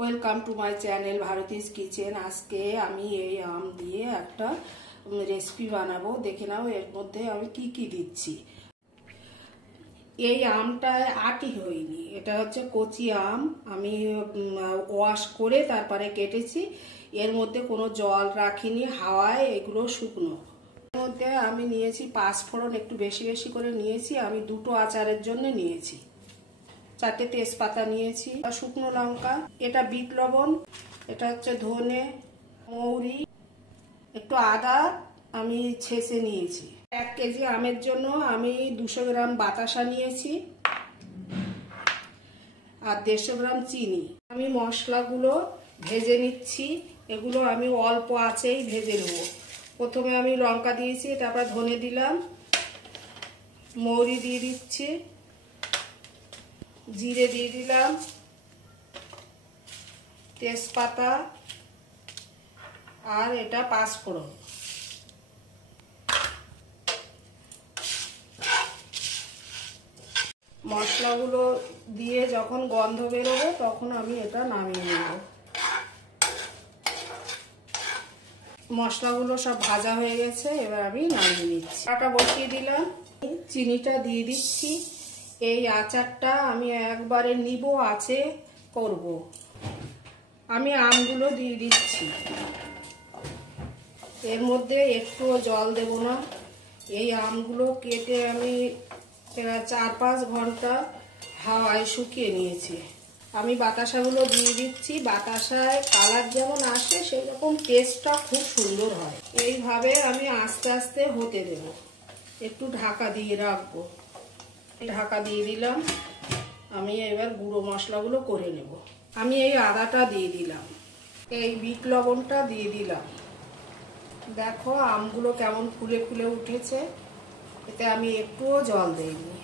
Welcome to my channel Bharti's kitchen. আজকে আমি এই আম দিয়ে একটা রেসিপি বানাবো, দেখে নাও এর মধ্যে আমি কি কি দিচ্ছি। এই আমটা আটি হয়নি, এটা হচ্ছে কচি আম। আমি ওয়াশ করে তারপরে কেটেছি। এর মধ্যে কোনো জল রাখিনি, হাওয়ায় এগুলো শুকনো। এর মধ্যে আমি নিয়েছি পাঁচফোড়ন, একটু বেশি বেশি করে নিয়েছি। আমি দুটো আচারের জন্য নিয়েছি। 4টে তেজপাতা নিয়েছি, শুকনো লঙ্কা, এটা বিট লবণ, এটা হচ্ছে ধনে, মৌরি, একটু আদা আমি ছেঁচে নিয়েছি। 1 কেজি আমের জন্য আমি 200 গ্রাম বাতাসা নিয়েছি আর 150 গ্রাম চিনি। আমি মশলাগুলো ভেজে নিচ্ছি। এগুলো আমি অল্প আঁচেই ভেজে নেব। প্রথমে আমি লঙ্কা দিয়েছি, তারপর ধনে দিলাম, মৌরি দিয়ে দিচ্ছি, জিরে দিয়ে দিলাম, তেজপাতা আর এটা পাঁচফোড়ন। মশলাগুলো দিয়ে যখন গন্ধ বেরোবে তখন আমি এটা নামিয়ে নেব। মশলাগুলো সব ভাজা হয়ে গেছে, এবার আমি নামিয়ে নিচ্ছি। আটা বসিয়ে দিলাম, চিনিটা দিয়ে দিচ্ছি। এই আচারটা আমি একবারে নিব আছে করব। আমি আমগুলো দিয়ে দিচ্ছি। এর মধ্যে একটুও জল দেব না। এই আমগুলো কেটে আমি 4-5 ঘন্টা হাওয়ায় শুকিয়ে নিয়েছি। আমি বাতাসাগুলো দিয়ে দিচ্ছি। বাতাসায় কালার যেমন আসে সেরকম টেস্টটা খুব সুন্দর হয়। এইভাবে আমি আস্তে আস্তে হতে দেব। একটু ঢাকা দিয়ে রাখবো। ঢাকা দিয়ে দিলাম। আমি এবার গুঁড়ো মশলাগুলো করে নেব। আমি এই আদাটা দিয়ে দিলাম, এই বিট লবণটা দিয়ে দিলাম। দেখো আমগুলো কেমন ফুলে ফুলে উঠেছে। এতে আমি একটুও জল দেইনি।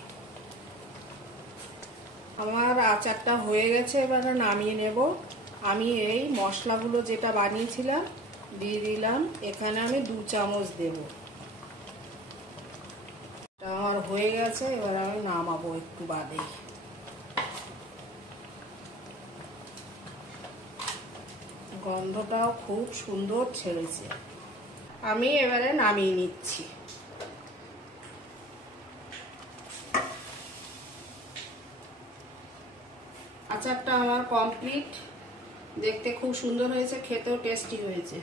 আমার আচারটা হয়ে গেছে, এবার নামিয়ে নেব। আমি এই মশলাগুলো যেটা বানিয়েছিলাম দিয়ে দিলাম। এখানে আমি 2 চামচ দেব। আমার হয়ে গেছে, এবার আমি নামাবো একটু বাদে। গন্ধটাও খুব সুন্দর ছেড়েছে। আমি এবারে নামিয়ে নিচ্ছি। আচারটা আমার কমপ্লিট। দেখতে খুব সুন্দর হয়েছে, খেতেও টেস্টি হয়েছে।